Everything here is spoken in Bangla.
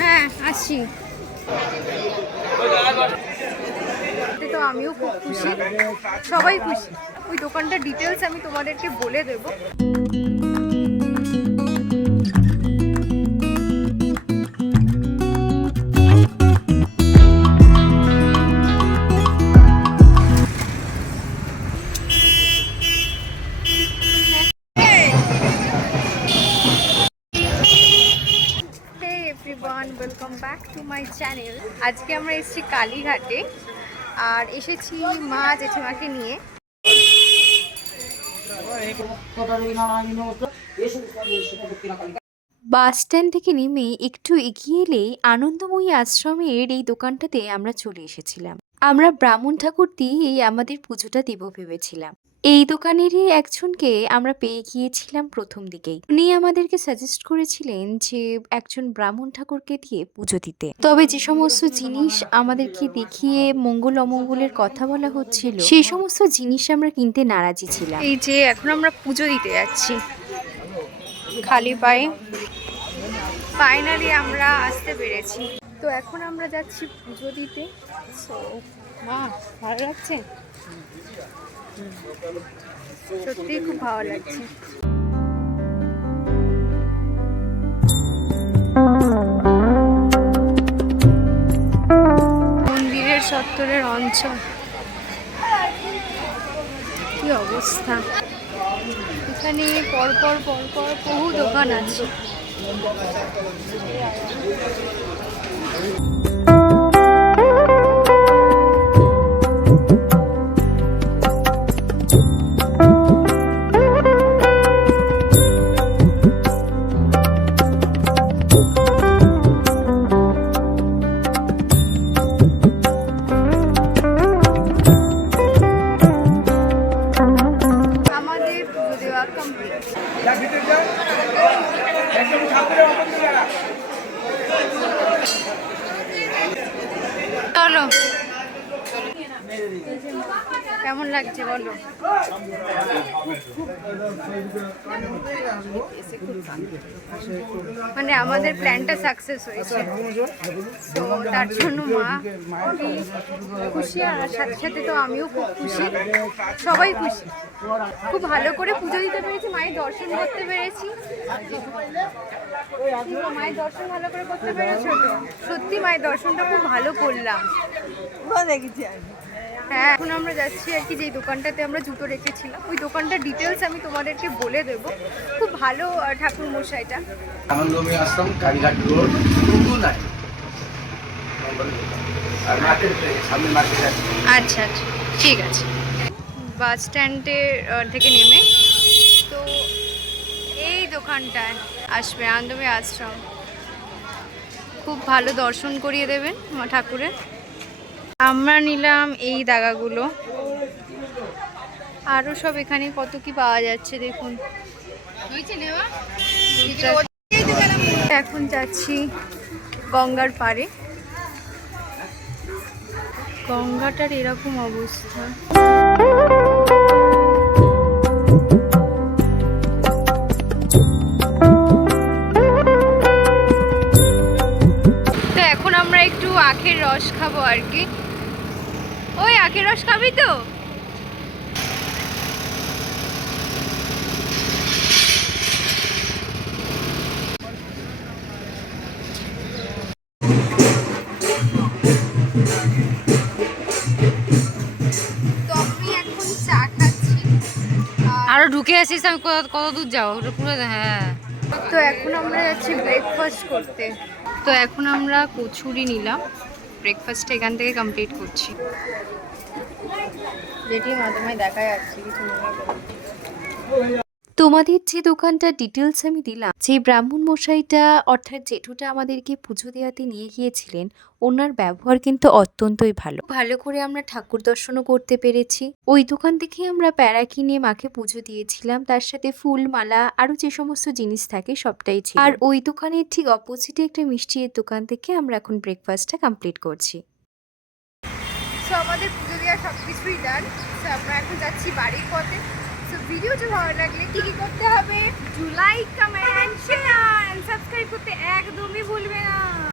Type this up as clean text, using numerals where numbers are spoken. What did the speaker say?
হ্যাঁ আসি। তো আমিও খুব খুশি, সবাই খুশি। ওই দোকানটার ডিটেলস আমি তোমাদেরকে বলে দেবো। Welcome back to my channel. আজকে আমরা এসেছি কালীঘাটে, আর এসেছি মা জেঠিমাকে নিয়ে। বাস স্ট্যান্ড থেকে নেমে একটু এগিয়ে এলেই আনন্দময়ী আশ্রমের এই দোকানটাতে আমরা চলে এসেছিলাম। আমরা ব্রাহ্মণ ঠাকুর দিয়েই আমাদের পুজোটা দেব ভেবেছিলাম। এই দোকানেরই একজনকে আমরা পেয়ে গিয়েছিলাম প্রথম দিকেই। উনি আমাদেরকে সাজেস্ট করেছিলেন যে একজন ব্রাহ্মণ ঠাকুরকে দিয়ে পুজো দিতে। তবে যে সমস্ত জিনিস আমাদেরকে দেখিয়ে মঙ্গল অমঙ্গলের কথা বলা হচ্ছিল, সেই সমস্ত জিনিস আমরা কিনতে নারাজি ছিলাম। এই যে এখন আমরা পুজো দিতে যাচ্ছি খালি পায়ে। ফাইনালি আমরা আসতে পেরেছি। তো এখন আমরা যাচ্ছি পুজো দিতে। সো মা, ভালো লাগছে? সত্যি খুব ভালো লাগছে। মন্দিরের চত্বরের অঞ্চল কি অবস্থা! এখানে পরপর পরপর বহু দোকান আছে। চলো, কেমন লাগছে বলো? মানে আমাদের প্ল্যানটা সাকসেস হয়েছে, তো তার জন্য মা খুশি, আর সাথে সাথে তো আমিও খুব খুশি, সবাই খুশি। খুব ভালো করে পুজো দিতে পেরেছি, মায়ের দর্শন করতে পেরেছি। মায়ের দর্শন ভালো করে করতে পেরেছো তো? সত্যি মায়ের দর্শনটা খুব ভালো করলাম। হ্যাঁ, এখন আমরা যাচ্ছি আর কি যেই দোকানটাতে আমরা জুতো রেখেছিলাম, ওই দোকানটার ডিটেলস আমি তোমাদেরকে বলে দেবো। খুব ভালো ঠাকুর মশাইটা। আনন্দময়ী আশ্রম, কালীঘাট রোড, আচ্ছা আচ্ছা, ঠিক আছে। বাস স্ট্যান্ডে থেকে নেমে তো এই দোকানটায় আসবে, আনন্দময়ী আশ্রম। খুব ভালো দর্শন করিয়ে দেবেন ঠাকুরের। আমরা নিলাম এই দাগাগুলো, আরও সব এখানে কত কি পাওয়া যাচ্ছে দেখুন। এখন যাচ্ছি গঙ্গার পাড়ে। গঙ্গাটার এরকম অবস্থা। তো এখন আমরা একটু আখের রস খাবো আর কি। ওই আখের রস খাবি তো? আরো ঢুকে আসিস, আমি কত দূর যাবো পুরো। হ্যাঁ, তো এখন আমরা যাচ্ছি ব্রেকফাস্ট করতে। তো এখন আমরা কচুরি নিলাম, ব্রেকফাস্ট এখান থেকে কমপ্লিট করছি। যেটি মাধ্যমে দেখা যাচ্ছে কিছু মনে। তোমাদের যে দোকানটার ডিটেলস আমি দিলাম, যে ব্রাহ্মণ মশাইটা অর্থাৎ জেঠুটা আমাদেরকে পুজো দেওয়াতে নিয়ে গিয়েছিলেন, ওনার ব্যবহার কিন্তু অত্যন্তই ভালো। ভালো করে আমরা ঠাকুর দর্শনও করতে পেরেছি। ওই দোকান থেকে আমরা প্যারা কিনে মাকে পুজো দিয়েছিলাম, তার সাথে ফুল মালা আরো যে সমস্ত জিনিস থাকে সবটাই ছিল। আর ওই দোকানের ঠিক অপোজিটে একটা মিষ্টির দোকান থেকে আমরা এখন ব্রেকফাস্টটা কমপ্লিট করছি। সো আমাদের পুজো দেওয়া সব কিছুই ডান। সো আমরা এখন যাচ্ছি বাড়ির পথে। সো ভিডিওটা ভালো লাগলে কি করতে হবে? Do like, comment, share and subscribe করতে একদমই